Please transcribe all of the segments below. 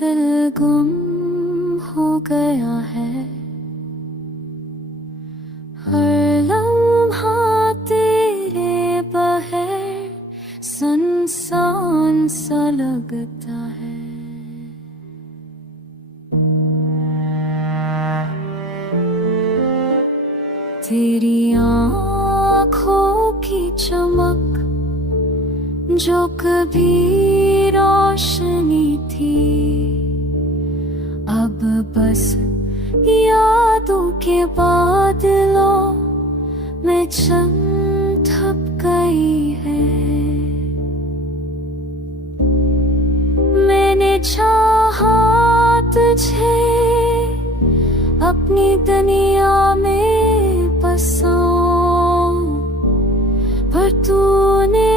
दिल गुम हो गया है, हर लम्हा तेरे बगैर सुनसान सा लगता है। तेरी आँखों की चमक जो कभी रोशनी थी, अब बस यादों के बादलों में छप गई है। मैंने चाहा तुझे अपनी दुनिया में बसाऊं, पर तूने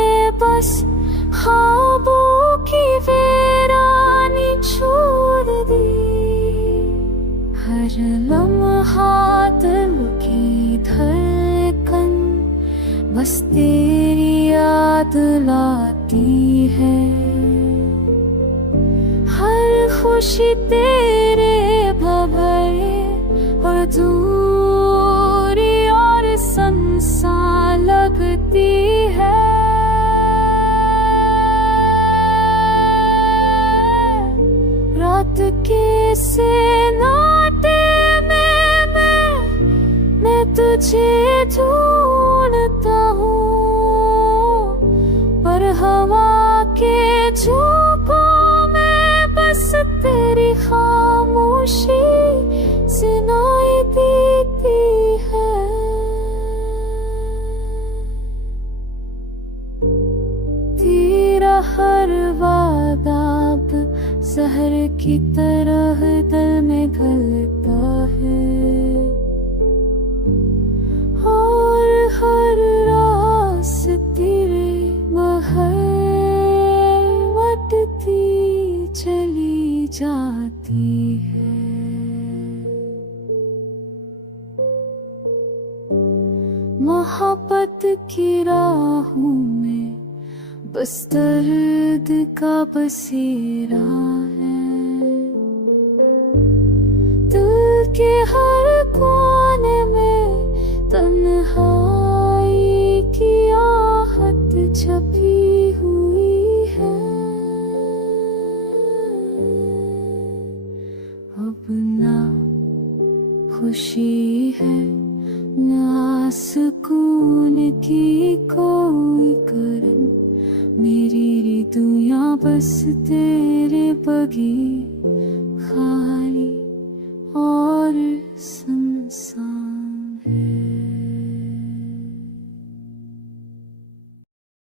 बस ख्वाबों की वीरानी छोड़ दी। हर लम्हा दिल की धड़कन बस तेरी याद लाती है। हर खुशी तेरे भंवरे और दूरी और संसा लगती है। रात के सन्नाटे में मैं तुझे ढूंढता हूँ, पर हवा के झोंकों में बस तेरी खामोशी सुनाई देती है। तेरा हर वादा अब जहर की तरह दिल में घलता है, और हर रास तेरे बगैर बढ़ती चली जाती है। मोहब्बत की राहों में बस दर्द का बसेरा है। दिल के हर कोने में तन्हाई की आहट छपी हुई है। अब ना खुशी है ना सुकून की कोई करन, मेरी दुनिया बस तेरे बगैर खाली और सुनसान।